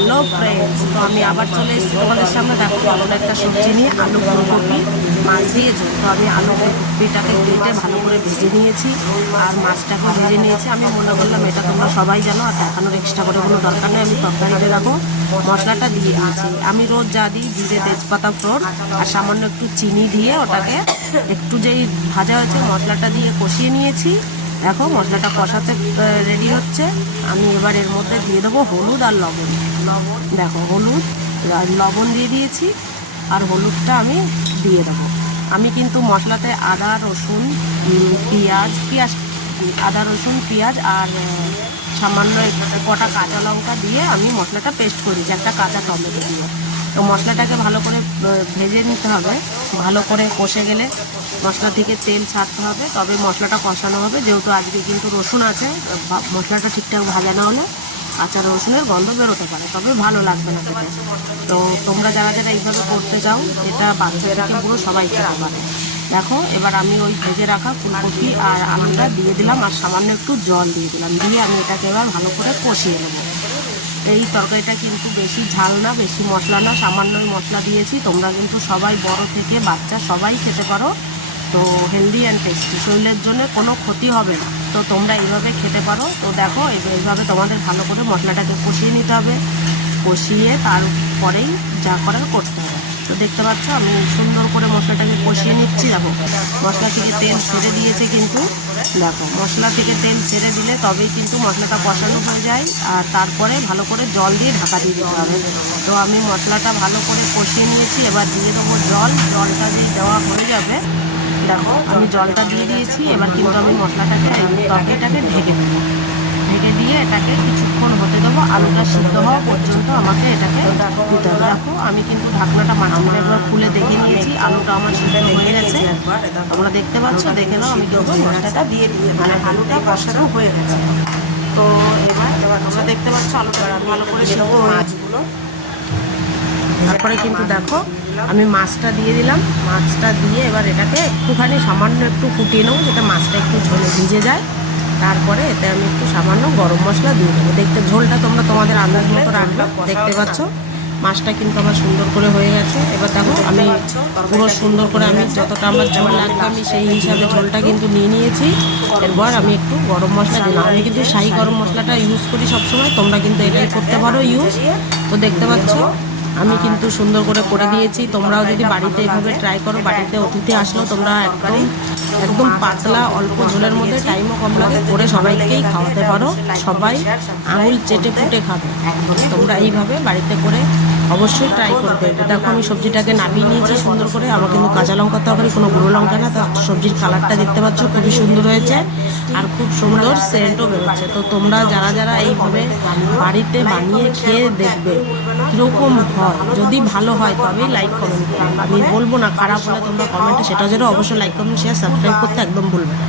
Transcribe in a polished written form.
Hello friends, তো আমি আবার চলে এসেছি তোমাদের সামনে। দেখো ভালো একটা সবজি নিয়ে, আলু ফুলকপি মাছ দিয়ে ঝোল। তো আমি আলু ফুলকপিটাকে কেটে ভালো করে ভেজে নিয়েছি আর মাছটাকে ভেজে নিয়েছি। আমি মনে করলাম এটা তোমরা সবাই জানো আর দেখানোর এক্সট্রা করে কোনো দরকার নেই। আমি তরকারিতে দেখো মশলাটা দিয়ে দিয়েছি। আমি রোজ যা দিই, জিরে তেজপাতা ফোড়ন আর সামান্য একটু চিনি দিয়ে ওটাকে একটু যেই ভাজা হয়েছে মশলাটা দিয়ে কষিয়ে নিয়েছি। দেখো মশলাটা কষাতে রেডি হচ্ছে। আমি এবার এর মধ্যে দিয়ে দেবো হলুদ আর লবণ। দেখো হলুদ আর লবণ দিয়ে দিয়েছি আর হলুদটা আমি দিয়ে দেবো। আমি কিন্তু মশলাতে আদা রসুন পেঁয়াজ আদা রসুন পেঁয়াজ আর সামান্য কটা কাঁচা লঙ্কা দিয়ে আমি মশলাটা পেস্ট করেছি, একটা কাঁচা টমেটো দিয়ে। তো মশলাটাকে ভালো করে ভেজে নিতে হবে। ভালো করে কষে গেলে মশলা থেকে তেল ছাড়তে হবে, তবে মশলাটা কষানো হবে। যেহেতু আজকে কিন্তু রসুন আছে, মশলাটা ঠিকঠাক ভাজা না হলে কাঁচা রসুনের গন্ধ বেরোতে পারে, তবে ভালো লাগবে না খেতে। তো তোমরা যারা যারা এইভাবে করতে চাও, এটা বাচ্চা থেকে পুরো সবাই খেতে পারে। দেখো এবার আমি ওই ভেজে রাখা ফুলকপি আর আলুটা দিয়ে দিলাম আর সামান্য একটু জল দিয়ে দিলাম, দিয়ে আমি এটাকে এবার ভালো করে কষিয়ে নেবো। এই তরকারিটা কিন্তু বেশি ঝাল না, বেশি মশলা না, সামান্যই মশলা দিয়েছি। তোমরা কিন্তু সবাই বড় থেকে বাচ্চা সবাই খেতে পারো। তো হেলদি অ্যান্ড টেস্টি, শরীরের জন্য কোনো ক্ষতি হবে না। তো তোমরা এইভাবে খেতে পারো। তো দেখো এইভাবে তোমাদের ভালো করে মশলাটাকে কষিয়ে নিতে হবে। কষিয়ে তারপরেই যা করার করতে হবে। তো দেখতে পাচ্ছ আমি সুন্দর করে মশলাটাকে কষিয়ে নিচ্ছি। দেখো মশলা থেকে তেল ছেড়ে দিয়েছে কিন্তু। দেখো মশলা থেকে তেল ছেড়ে দিলে তবেই কিন্তু মশলাটা কষানো হয়ে যায় আর তারপরে ভালো করে জল দিয়ে ঢাকা দিয়ে দিতে হবে। তো আমি মশলাটা ভালো করে কষিয়ে নিয়েছি, এবার দিয়ে দেবো জলটা দিয়ে দেওয়া হয়ে যাবে। দেখো আমি জলটা দিয়ে দিয়েছি, এবার কিন্তু আমি মশলাটাকে তরকারিটাকে ঢেকে দেবো। ঢেকে দিয়ে এটাকে কিছুক্ষণ হতে দেবো, আলুটা সিদ্ধ হওয়া পর্যন্ত আমাকে এটাকে দিতে হবে। দেখো আমি কিন্তু ঢাকনাটা মাঝখানে একবার খুলে দেখে নিয়েছি, আলুটা আমার সিদ্ধ হয়ে গেছে। তোমরা দেখতে পাচ্ছ, দেখে নাও আমি কিন্তু মশলাটা দিয়ে মানে আলুটা কষানো হয়ে গেছে। তো এবার তোমরা দেখতে পাচ্ছ আলুটা ভালো করে সিদ্ধ মাছগুলো। তারপরে কিন্তু দেখো আমি মাছটা দিয়ে দিলাম। মাছটা দিয়ে এবার এটাকে একটুখানি সামান্য একটু ফুটিয়ে নেবো, যাতে মাছটা একটু ঝোলে ভিজে যায়। তারপরে এতে আমি একটু সামান্য গরম মশলা দিয়ে দেবো। দেখতে ঝোলটা তোমরা তোমাদের আন্দাজ মতো রাখবে। দেখতে পাচ্ছ মাছটা কিন্তু আমার সুন্দর করে হয়ে গেছে। এবার দেখো আমি পুরো সুন্দর করে আমি যতটা আমার ঝোল লাগবে আমি সেই হিসাবে ঝোলটা কিন্তু নিয়ে নিয়েছি। এরপর আমি একটু গরম মশলা দিলাম। আমি কিন্তু শাহি গরম মশলাটা ইউজ করি সবসময়, তোমরা কিন্তু এটাই করতে পারো ইউজ। তো দেখতে পাচ্ছ আমি কিন্তু সুন্দর করে দিয়েছি। তোমরাও যদি বাড়িতে এভাবে ট্রাই করো, বাড়িতে অতিথি আসলেও তোমরা একদম পাতলা অল্প ঝোলের মধ্যে, টাইমও কম লাগে, করে সবাইকেই খাওয়াতে পারো। সবাই আঙুল চেটে ফুটে খাবে। তোমরা এইভাবে বাড়িতে করে অবশ্যই ট্রাই করবে। দেখো আমি সবজিটাকে নামিয়ে নিয়েছি সুন্দর করে। আমার কিন্তু কাঁচা লঙ্কা তরকারি, কোনো গুঁড়ো লঙ্কা না। তো সবজির কালারটা দেখতে পাচ্ছ খুবই সুন্দর হয়েছে আর খুব সুন্দর সেন্টও বেরোচ্ছে। তো তোমরা যারা যারা এইভাবে বাড়িতে বানিয়ে খেয়ে দেখবে কীরকম হয়। যদি ভালো হয় তবেই লাইক কমেন্ট করবে। আমি বলবো না খারাপ হলে তোমরা কমেন্টে সেটা যেন অবশ্যই লাইক কমেন্ট শেয়ার সাবস্ক্রাইব করতে একদম ভুলবে না।